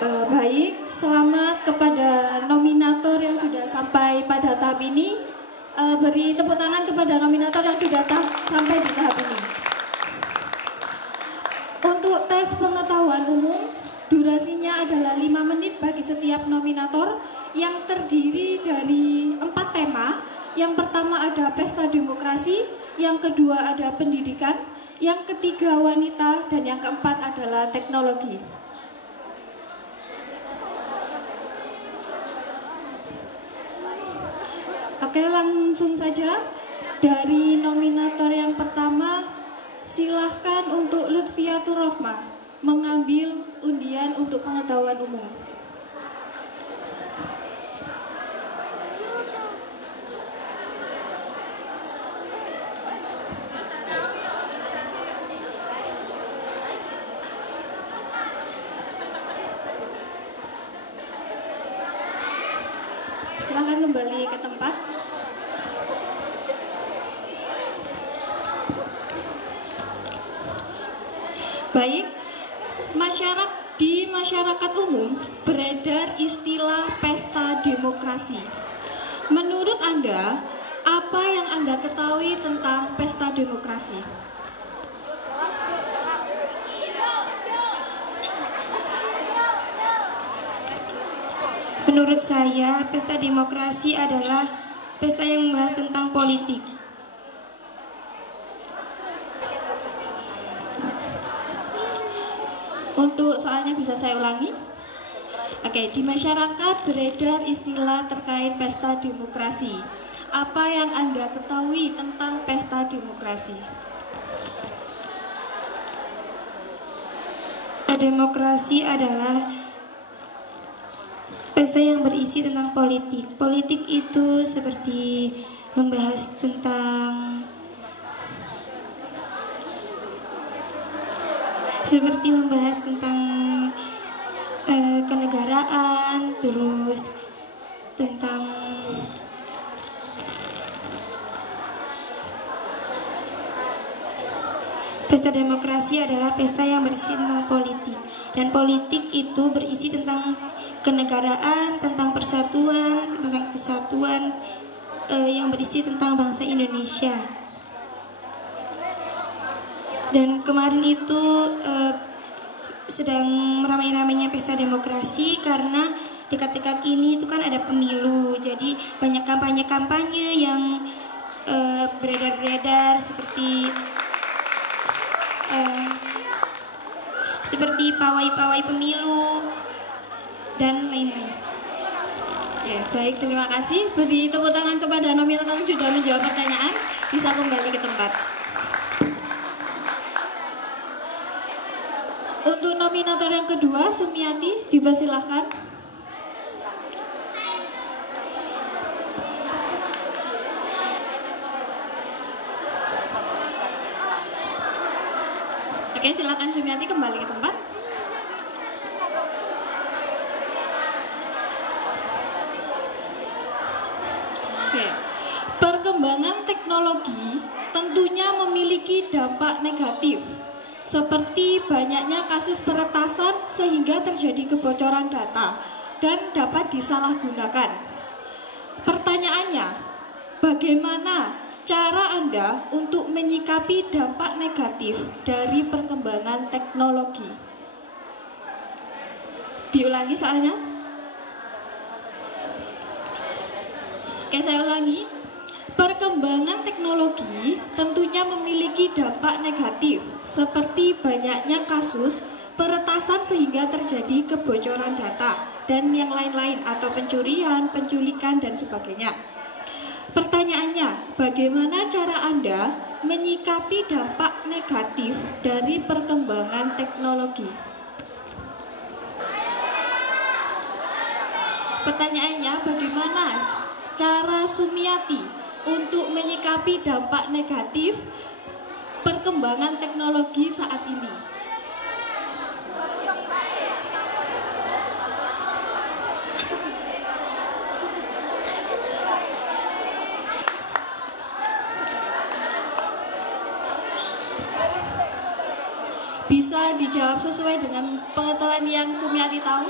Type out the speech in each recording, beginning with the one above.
Baik, selamat kepada nominator yang sudah sampai pada tahap ini. Beri tepuk tangan kepada nominator yang sudah sampai di tahap ini. Untuk tes pengetahuan umum, durasinya adalah 5 menit bagi setiap nominator yang terdiri dari 4 tema. Yang pertama ada pesta demokrasi, yang kedua ada pendidikan, yang ketiga wanita, dan yang keempat adalah teknologi. Oke, langsung saja. Dari nominator yang pertama, silahkan untuk Lutfiatur Rohmah mengambil undian untuk pengetahuan umum. Silahkan kembali ke tempat. Baik, di masyarakat umum beredar istilah pesta demokrasi. Menurut Anda, apa yang Anda ketahui tentang pesta demokrasi? Menurut saya, pesta demokrasi adalah pesta yang membahas tentang politik. Untuk soalnya bisa saya ulangi? Oke, di masyarakat beredar istilah terkait pesta demokrasi. Apa yang Anda ketahui tentang pesta demokrasi? Demokrasi adalah pesta yang berisi tentang politik. Politik itu seperti membahas tentang kenegaraan, terus tentang pesta demokrasi adalah pesta yang berisi tentang politik, dan politik itu berisi tentang kenegaraan, tentang persatuan, tentang kesatuan, yang berisi tentang bangsa Indonesia. Dan kemarin itu sedang ramai-ramainya pesta demokrasi karena dekat-dekat ini itu kan ada pemilu, jadi banyak kampanye-kampanye yang beredar-beredar seperti pawai-pawai pemilu dan lain-lain. Oke, baik, terima kasih. Beri tepuk tangan kepada nominator yang sudah menjawab pertanyaan. Bisa kembali ke tempat. Untuk nominator yang kedua, Sumiati, dipersilahkan. Oke, silakan Sumiati kembali ke tempat. Oke. Perkembangan teknologi tentunya memiliki dampak negatif, seperti banyaknya kasus peretasan sehingga terjadi kebocoran data dan dapat disalahgunakan. Pertanyaannya, bagaimana cara Anda untuk menyikapi dampak negatif dari perkembangan teknologi? Diulangi soalnya. Oke, saya ulangi. Perkembangan teknologi tentunya memiliki dampak negatif, seperti banyaknya kasus peretasan sehingga terjadi kebocoran data dan yang lain-lain, atau pencurian, penculikan, dan sebagainya. Pertanyaannya, bagaimana cara Anda menyikapi dampak negatif dari perkembangan teknologi? Pertanyaannya, bagaimana cara Sumiati untuk menyikapi dampak negatif perkembangan teknologi saat ini? Bisa bisa dijawab sesuai dengan pengetahuan yang Sumiati tahu?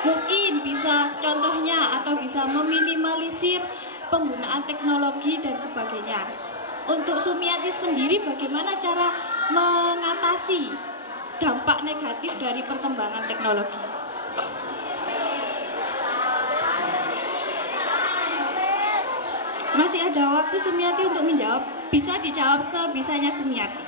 Mungkin bisa contohnya atau bisa meminimalisir penggunaan teknologi dan sebagainya. Untuk Sumiati sendiri bagaimana cara mengatasi dampak negatif dari perkembangan teknologi? Masih ada waktu Sumiati untuk menjawab. Bisa dijawab sebisanya Sumiati.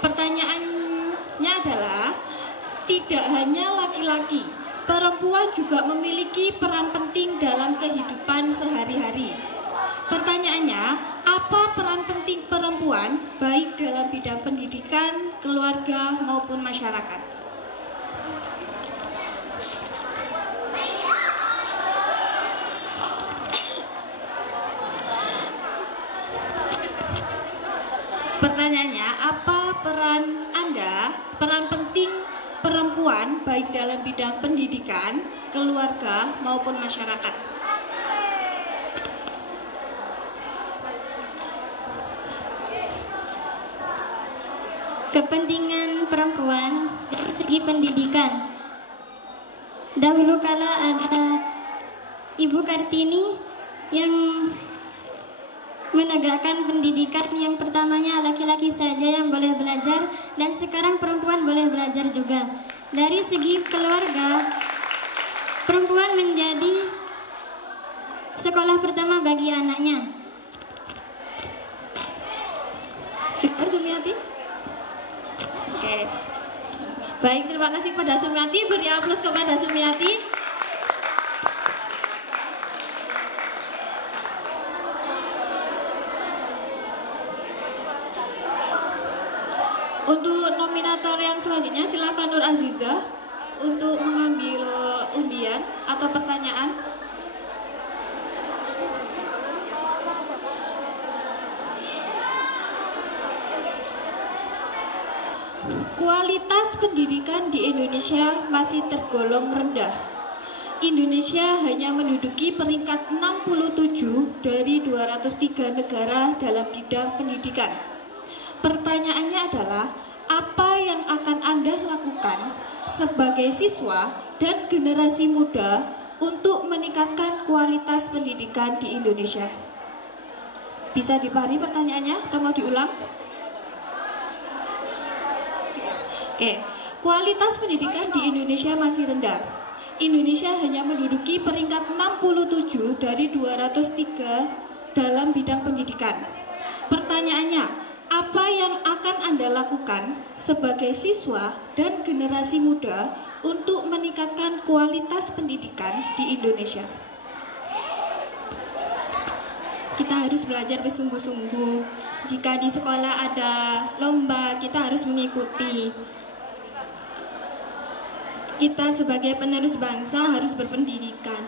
Pertanyaannya adalah, tidak hanya laki-laki, perempuan juga memiliki peran penting dalam kehidupan sehari-hari. Pertanyaannya, apa peran penting perempuan baik dalam bidang pendidikan, keluarga maupun masyarakat? Pertanyaannya, apa peran Anda, peran penting perempuan baik dalam bidang pendidikan, keluarga maupun masyarakat? Kepentingan perempuan dari segi pendidikan. Dahulu kala ada Ibu Kartini yang menegakkan pendidikan yang pertamanya laki-laki saja yang boleh belajar, dan sekarang perempuan boleh belajar juga. Dari segi keluarga, perempuan menjadi sekolah pertama bagi anaknya. Sudah Sumiati? Oke. Baik, terima kasih kepada Sumiati. Beri aplaus kepada Sumiati. Untuk nominator yang selanjutnya, silakan Nur Aziza untuk mengambil undian atau pertanyaan. Kualitas pendidikan di Indonesia masih tergolong rendah. Indonesia hanya menduduki peringkat 67 dari 203 negara dalam bidang pendidikan. Pertanyaannya adalah, apa yang akan Anda lakukan sebagai siswa dan generasi muda untuk meningkatkan kualitas pendidikan di Indonesia? Bisa dipahami pertanyaannya atau mau diulang? Oke, kualitas pendidikan di Indonesia masih rendah. Indonesia hanya menduduki peringkat 67 dari 203 dalam bidang pendidikan. Pertanyaannya, apa yang akan Anda lakukan sebagai siswa dan generasi muda untuk meningkatkan kualitas pendidikan di Indonesia? Kita harus belajar bersungguh-sungguh. Jika di sekolah ada lomba, kita harus mengikuti. Kita sebagai penerus bangsa harus berpendidikan.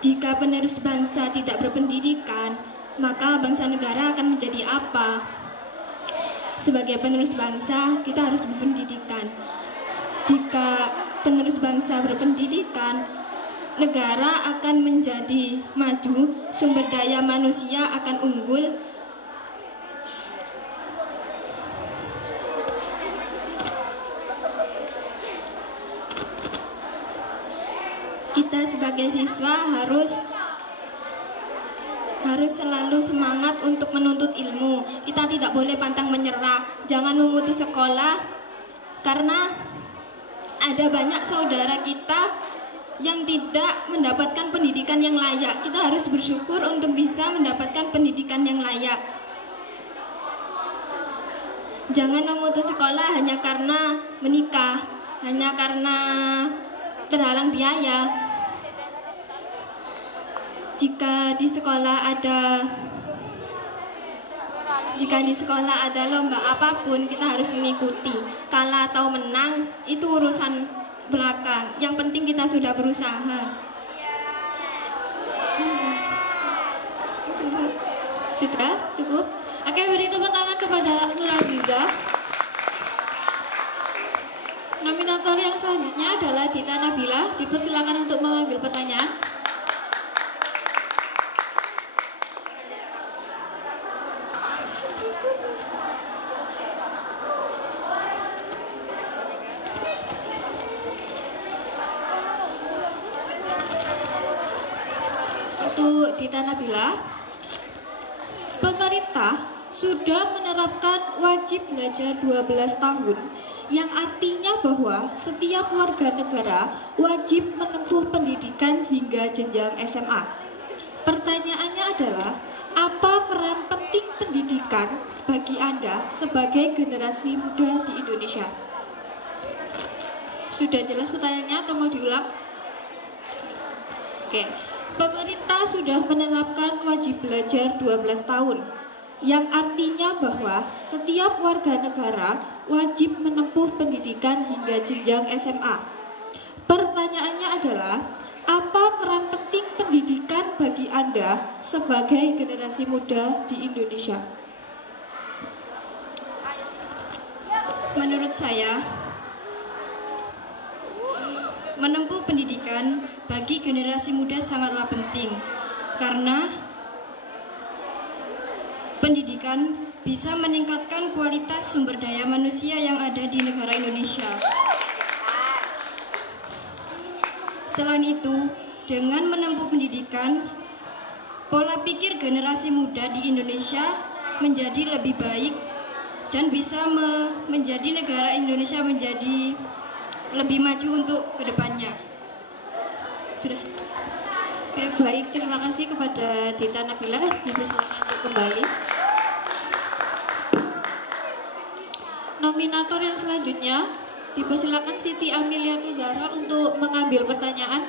Jika penerus bangsa tidak berpendidikan, maka bangsa negara akan menjadi apa? Sebagai penerus bangsa, kita harus berpendidikan. Jika penerus bangsa berpendidikan, negara akan menjadi maju, sumber daya manusia akan unggul. Kita sebagai siswa harus selalu semangat untuk menuntut ilmu. Kita tidak boleh pantang menyerah. Jangan memutus sekolah, karena ada banyak saudara kita yang tidak mendapatkan pendidikan yang layak. Kita harus bersyukur untuk bisa mendapatkan pendidikan yang layak. Jangan memutus sekolah hanya karena menikah, hanya karena terhalang biaya. Jika di sekolah ada lomba apapun, kita harus mengikuti. Kalah atau menang itu urusan belakang. Yang penting kita sudah berusaha. Sudah? Cukup? Oke, beri tepuk tangan kepada Nur Aziza. Nominator yang selanjutnya adalah Dita Nabila. Dipersilakan untuk mengambil pertanyaan. Untuk Dita Nabila, pemerintah sudah menerapkan wajib belajar 12 tahun yang artinya bahwa setiap warga negara wajib menempuh pendidikan hingga jenjang SMA. Pertanyaannya adalah, apa peran penting pendidikan bagi Anda sebagai generasi muda di Indonesia? Sudah jelas pertanyaannya atau mau diulang? Oke. Pemerintah sudah menerapkan wajib belajar 12 tahun yang artinya bahwa setiap warga negara wajib menempuh pendidikan hingga jenjang SMA. Pertanyaannya adalah, apa peran penting pendidikan bagi Anda sebagai generasi muda di Indonesia? Menurut saya, menempuh pendidikan bagi generasi muda sangatlah penting karena pendidikan bisa meningkatkan kualitas sumber daya manusia yang ada di negara Indonesia. Selain itu, dengan menempuh pendidikan, pola pikir generasi muda di Indonesia menjadi lebih baik dan bisa menjadi negara Indonesia menjadi lebih maju untuk kedepannya. Sudah. Oke, baik, terima kasih kepada Dita Nabila. Dipersilakan untuk kembali. Nominator yang selanjutnya, dipersilakan Siti Amelia Tuzara untuk mengambil pertanyaan.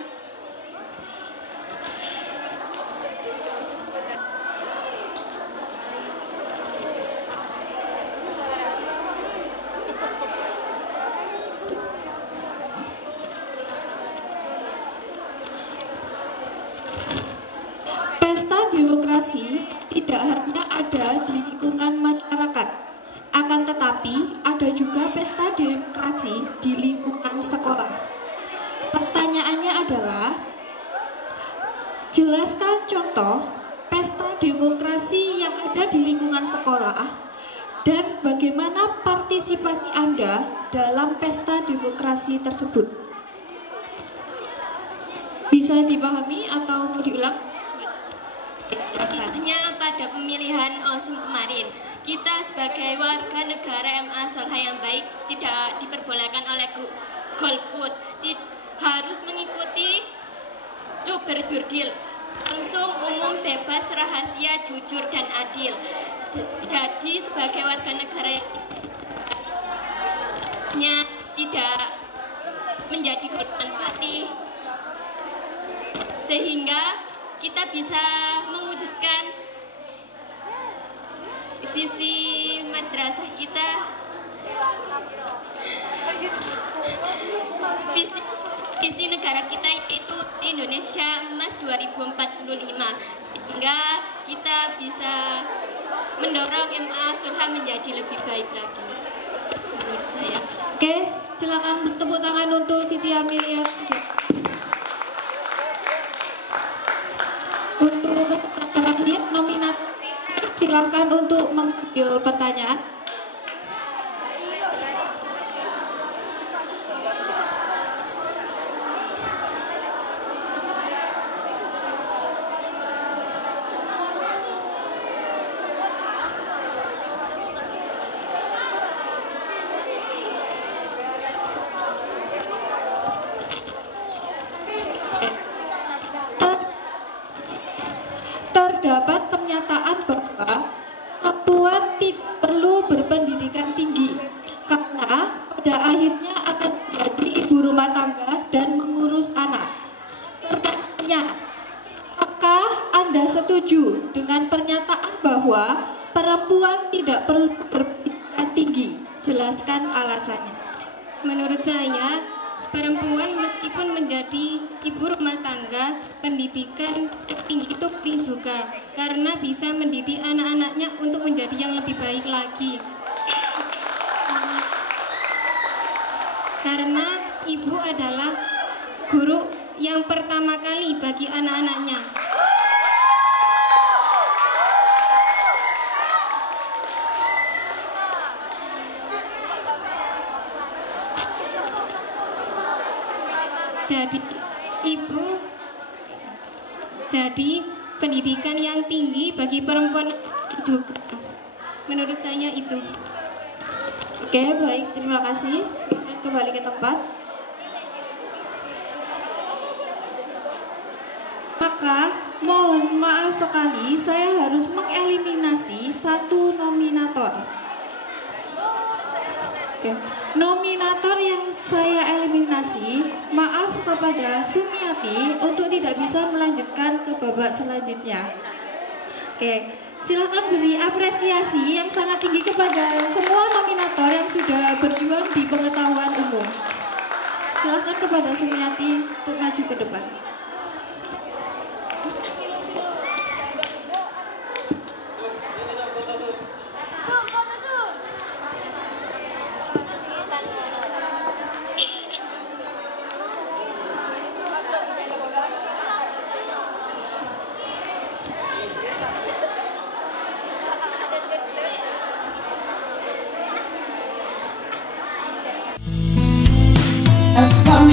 Pesta demokrasi tidak hanya ada di lingkungan masyarakat, akan tetapi ada juga pesta demokrasi di lingkungan sekolah. Pertanyaannya adalah, jelaskan contoh pesta demokrasi yang ada di lingkungan sekolah dan bagaimana partisipasi Anda dalam pesta demokrasi tersebut. Bisa dipahami atau mau diulang? Contohnya pada pemilihan OSIM kemarin, kita sebagai warga negara MA Solha yang baik tidak diperbolehkan oleh golput, harus mengikuti berdurdil, langsung, umum, bebas, rahasia, jujur, dan adil. Jadi sebagai warga negara yang tidak menjadi korban mati, sehingga kita bisa mewujudkan visi madrasah kita, visi negara kita, yaitu Indonesia Emas 2045, sehingga kita bisa mendorong MA Solha menjadi lebih baik lagi menurut saya. Oke, silakan bertepuk tangan untuk Siti Amelia. Untuk terakhir, nominator silakan untuk mengambil pertanyaan. Terdapat pernyataan bahwa perempuan tidak perlu berpendidikan tinggi karena pada akhirnya akan menjadi ibu rumah tangga dan mengurus anak. Pertanyaannya, apakah Anda setuju dengan pernyataan bahwa perempuan tidak perlu berpendidikan tinggi? Jelaskan alasannya. Menurut saya, perempuan meskipun menjadi ibu rumah tangga, pendidikan tinggi itu penting juga karena bisa mendidik anak-anaknya untuk menjadi yang lebih baik lagi. karena ibu adalah guru yang pertama kali bagi anak-anaknya. Jadi pendidikan yang tinggi bagi perempuan juga. Menurut saya itu. Oke, baik, terima kasih. Kembali ke tempat. Maka mohon maaf sekali, saya harus mengeliminasi satu nominator. Oke. Nominator yang saya eliminasi, maaf kepada Sumiati untuk tidak bisa melanjutkan ke babak selanjutnya. Oke, silakan beri apresiasi yang sangat tinggi kepada semua nominator yang sudah berjuang di pengetahuan umum. Silakan kepada Sumiati untuk maju ke depan. As long